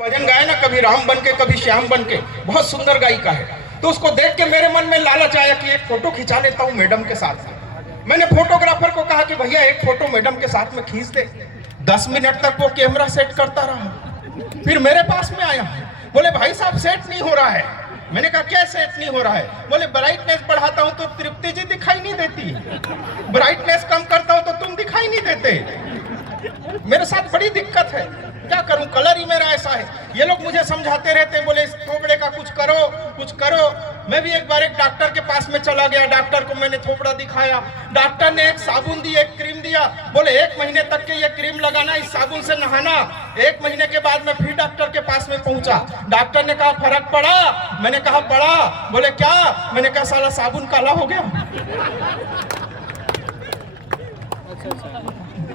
भजन गाए ना, कभी राम बन के कभी श्याम बन के, बहुत सुंदर गायिका है। तो उसको देख के मेरे मन में लालच आया कि एक फोटो खिंचा लेता हूँ मैडम के साथ। मैंने फोटोग्राफर को कहा कि भैया एक फोटो मैडम के साथ में खींच दे। 10 मिनट तक वो कैमरा सेट करता रहा, फिर मेरे पास में आया, बोले भाई साहब सेट नहीं हो रहा है। मैंने कहा क्या सेट नहीं हो रहा है? बोले ब्राइटनेस बढ़ाता हूं तो तृप्ति जी दिखाई नहीं देती, ब्राइटनेस कम करता हूं तो तुम दिखाई नहीं देते। मेरे साथ बड़ी दिक्कत है, क्या करूं, कलर ही मेरा ऐसा है। ये लोग मुझे समझाते रहते हैं, बोले इस थोबड़े का कुछ करो कुछ करो। मैं भी एक बार एक डॉक्टर के पास में चला गया, डॉक्टर को मैंने थोबड़ा दिखाया, डॉक्टर ने एक साबुन दी, एक क्रीम दिया, बोले 1 महीने तक के ये क्रीम लगाना, इस साबुन से नहाना। 1 महीने के बाद मैं फिर डॉक्टर के पास में पहुंचा, डॉक्टर ने कहा फर्क पड़ा? मैंने कहा पड़ा। बोले क्या? मैंने कहा साला साबुन काला हो गया।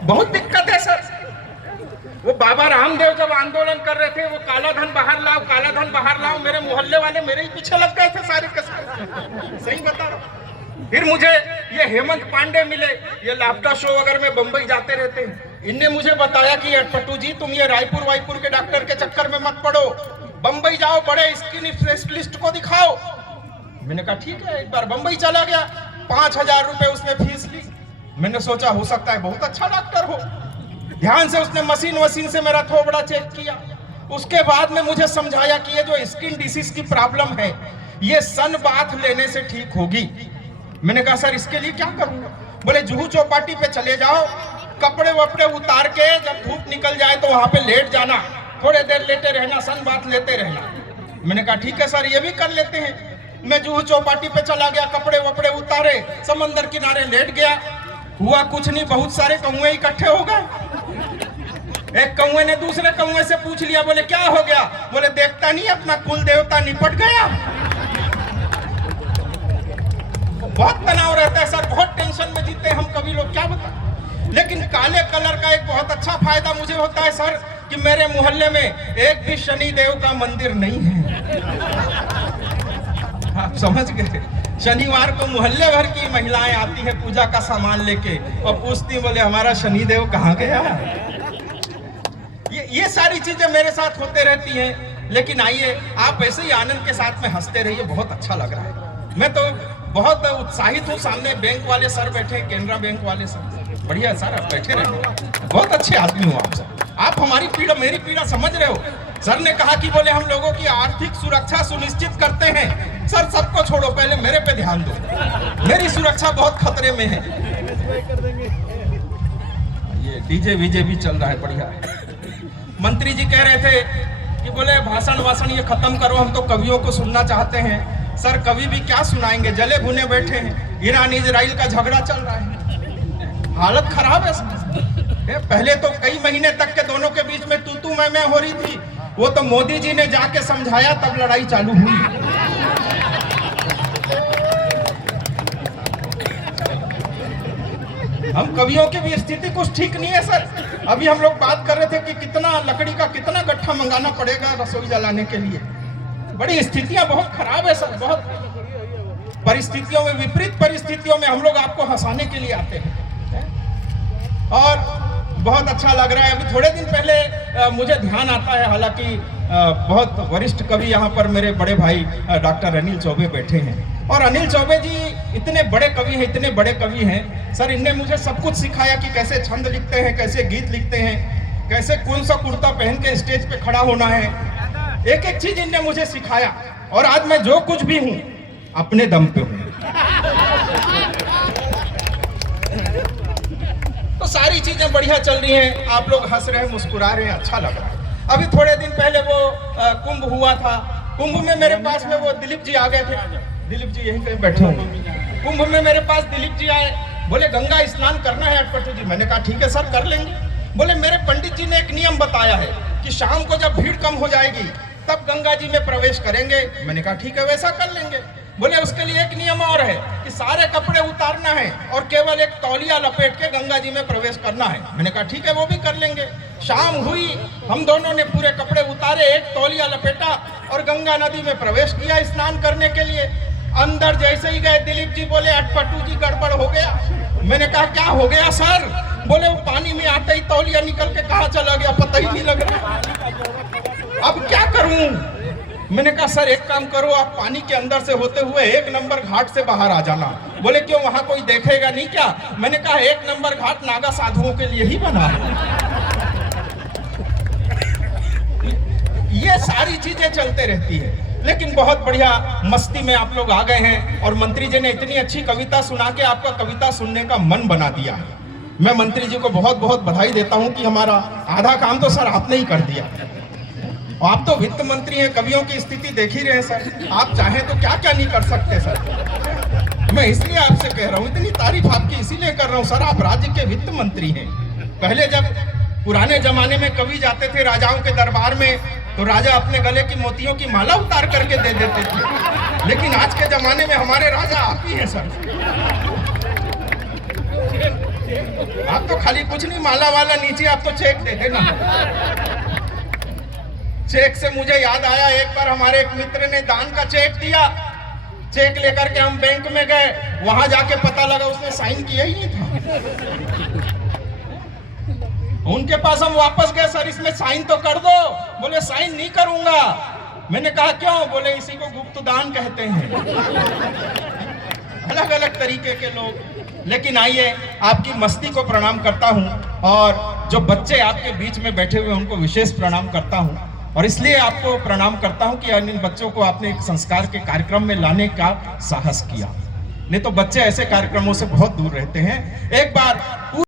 बहुत दिक्कत है सर। वो बाबा रामदेव जब आंदोलन कर रहे थे, वो काला धन बाहर लाओ, काला धन बाहर लाओ, मेरे मोहल्ले वाले मेरे ही पीछे लग गए थे सारे के सारे। सही बता रहा हूं। फिर मुझे ये हेमंत पांडे मिले, ये लाफ्टा शो वगैरह में बंबई जाते रहते हैं। इनने मुझे बताया कि पट्टू जी तुम ये रायपुर वायपुर के डॉक्टर के चक्कर में मत पड़ो, बंबई जाओ, बड़े स्किन स्पेशलिस्ट को दिखाओ। मैंने कहा ठीक है। एक बार बंबई चला गया, 5000 रुपए उसने फीस ली। मैंने सोचा हो सकता है बहुत अच्छा डॉक्टर हो। ध्यान से उसने मशीन से मेरा थोबड़ा चेक किया। उसके बाद में मुझे समझाया कि ये जो स्किन डिसीज की प्रॉब्लम है, ये सन बाथ लेने से ठीक होगी। मैंने कहा सर इसके लिए क्या करूंगा? बोले जुहू चौपाटी पे चले जाओ, कपड़े वपड़े उतार के जब धूप निकल जाए तो वहां पे लेट जाना, थोड़े देर लेटे रहना, सन बाथ लेते रहना। मैंने कहा ठीक है सर, ये भी कर लेते हैं। मैं जुहू चौपाटी पे चला गया, कपड़े वपड़े उतारे, समंदर किनारे लेट गया। हुआ कुछ नहीं, बहुत सारे कौए इकट्ठे हो गए। एक कौए ने दूसरे कौए से पूछ लिया, बोले क्या हो गया? बोले देखता नहीं अपना कुल देवता निपट गया। बहुत तनाव रहता है सर, बहुत टेंशन में जीते हम कभी लोग, क्या बता। लेकिन काले कलर का एक बहुत अच्छा फायदा मुझे होता है सर, कि मेरे मोहल्ले में एक भी शनि देव का मंदिर नहीं है। आप समझ गए? शनिवार को मोहल्ले भर की महिलाएं आती हैं पूजा का सामान लेके और पूछती, बोले हमारा शनिदेव कहाँ गया? ये सारी चीजें मेरे साथ होते रहती हैं। लेकिन आइए, आप ऐसे ही आनंद के साथ में हंसते रहिए, बहुत अच्छा लग रहा है। मैं तो बहुत उत्साहित हूँ। सामने बैंक वाले सर बैठे, केनरा बैंक वाले सर, बढ़िया सर, आप बैठे रहे, बहुत अच्छे आदमी हो आप सर। आप हमारी पीड़ा, मेरी पीड़ा समझ रहे हो। सर ने कहा कि बोले हम लोगों की आर्थिक सुरक्षा सुनिश्चित करते हैं। सर सबको छोड़ो, पहले मेरे पे ध्यान दो, मेरी सुरक्षा बहुत खतरे में है। ये डीजे वीजे भी चल रहा है, बढ़िया है। मंत्री जी कह रहे थे कि बोले भाषण वाषण ये खत्म करो, हम तो कवियों को सुनना चाहते हैं। सर कवि भी क्या सुनाएंगे, जले भुने बैठे हैं। ईरान इजराइल का झगड़ा चल रहा है, हालत खराब है सर। पहले तो कई महीने तक के दोनों के बीच में तू मैं हो रही थी, वो तो मोदी जी ने जाके समझाया तब लड़ाई चालू हुई। हम कवियों की भी स्थिति कुछ ठीक नहीं है सर। अभी हम लोग बात कर रहे थे कि कितना लकड़ी का कितना गट्ठा मंगाना पड़ेगा रसोई जलाने के लिए। बड़ी स्थितियां बहुत खराब है सर। बहुत परिस्थितियों में, विपरीत परिस्थितियों में हम लोग आपको हंसाने के लिए आते हैं और बहुत अच्छा लग रहा है। अभी थोड़े दिन पहले मुझे ध्यान आता है, हालांकि बहुत वरिष्ठ कवि यहाँ पर मेरे बड़े भाई डॉक्टर अनिल चौबे बैठे हैं। और अनिल चौबे जी इतने बड़े कवि हैं, इतने बड़े कवि हैं सर। इनने मुझे सब कुछ सिखाया कि कैसे छंद लिखते हैं, कैसे गीत लिखते हैं, कैसे कौन सा कुर्ता पहन के स्टेज पे खड़ा होना है। एक एक चीज इनने मुझे सिखाया और आज मैं जो कुछ भी हूँ अपने दम पे हूँ। तो सारी चीजें बढ़िया चल रही हैं, आप लोग हंस रहे हैं, मुस्कुरा रहे हैं, अच्छा लग रहा है। अभी थोड़े दिन पहले वो कुंभ हुआ था। कुंभ में मेरे पास में वो दिलीप जी आ गए थे। दिलीप जी यहीं पे बैठे होंगे। कुंभ में मेरे पास दिलीप जी आए, बोले गंगा स्नान करना है अटपटू जी। मैंने कहा ठीक है सर, कर लेंगे। बोले मेरे पंडित जी ने एक नियम बताया है कि शाम को जब भीड़ कम हो जाएगी तब गंगा जी में प्रवेश करेंगे। मैंने कहा ठीक है, वैसा कर लेंगे। बोले उसके लिए एक नियम और है कि सारे कपड़े उतारना है और केवल एक तौलिया लपेट के गंगा जी में प्रवेश करना है। मैंने कहा ठीक है, वो भी कर लेंगे। शाम हुई, हम दोनों ने पूरे कपड़े उतारे, एक तौलिया लपेटा और गंगा नदी में प्रवेश किया स्नान करने के लिए। अंदर जैसे ही गए, दिलीप जी बोले अटपटू जी गड़बड़ हो गया। मैंने कहा क्या हो गया सर? बोले वो पानी में आते ही तौलिया निकल के कहाँ चला गया, पता ही नहीं लग रहा। अब क्या करूं? मैंने कहा सर एक काम करो, आप पानी के अंदर से होते हुए 1 नंबर घाट से बाहर आ जाना। बोले क्यों, वहां कोई देखेगा नहीं क्या? मैंने कहा 1 नंबर घाट नागा साधुओं के लिए ही बना है। ये सारी चीजें चलते रहती है, लेकिन बहुत बढ़िया मस्ती में आप लोग आ गए हैं और मंत्री जी ने इतनी अच्छी कविता सुना के आपका कविता सुनने का मन बना दिया है। मैं मंत्री जी को बहुत बहुत बधाई देता हूं कि हमारा आधा काम तो सर आपने ही कर दिया। आप तो वित्त मंत्री हैं, कवियों की स्थिति देख ही रहे हैं सर, आप चाहें तो क्या क्या नहीं कर सकते सर। मैं इसलिए आपसे कह रहा हूं, इतनी तारीफ आपकी इसीलिए कर रहा हूं सर, आप राज्य के वित्त मंत्री हैं। पहले जब पुराने जमाने में कवि जाते थे राजाओं के दरबार में, तो राजा अपने गले की मोतियों की माला उतार करके दे देते थे, लेकिन आज के जमाने में हमारे राजा आप ही हैं सर। आप तो खाली कुछ नहीं, माला वाला नीचे आप तो चेक दे देना। चेक से मुझे याद आया, एक बार हमारे एक मित्र ने दान का चेक दिया, चेक लेकर के हम बैंक में गए, वहां जाके पता लगा उसने साइन किया ही नहीं था। उनके पास हम वापस गए, सर इसमें साइन तो कर दो। बोले साइन नहीं करूंगा। मैंने कहा क्यों? बोले इसी को गुप्त दान कहते हैं। अलग अलग तरीके के लोग। लेकिन आइए, आपकी मस्ती को प्रणाम करता हूं और जो बच्चे आपके बीच में बैठे हुए उनको विशेष प्रणाम करता हूं, और इसलिए आपको प्रणाम करता हूं कि इन बच्चों को आपने एक संस्कार के कार्यक्रम में लाने का साहस किया। नहीं तो बच्चे ऐसे कार्यक्रमों से बहुत दूर रहते हैं। एक बार